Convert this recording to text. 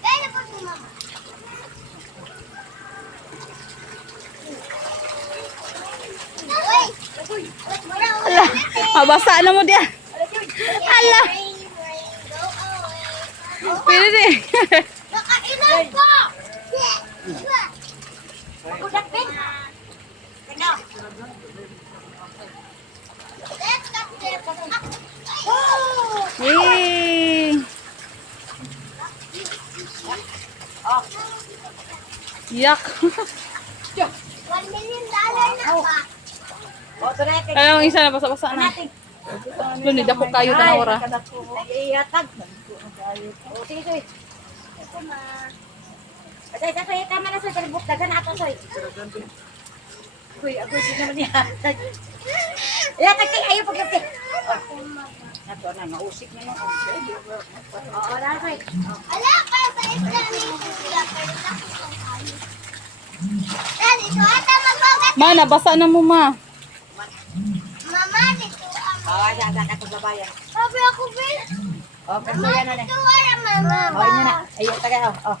Kaya po si mama. Ala, mabasa na mo diyan. Ala, pwede din. Nakainom ko! Budak din. Ano? Yay! Yak. $1 million na pa. Kaya ang isa na basa-basa na. Lunid ako kayo na ora. Iatag. Sige, sige. Atay, tatay, tama na sa talibok. Dagan ato, soy. Uy, ako din naman iatag. Iatag kay ayaw paglapit. Nato na, mausik na nung. Oo, soy. Ala, para sa Islamic sila. Pero nakikong kayo. Daddy, ito ata magbagat. Ma, nabasa na mo ma. Mama, dito ang... Oo, dagan ato babayan. Sabi ako, Bill. Oh, kasi yan na. Ito wala, mama. Oh, yun na. Ayun, taga. Oh.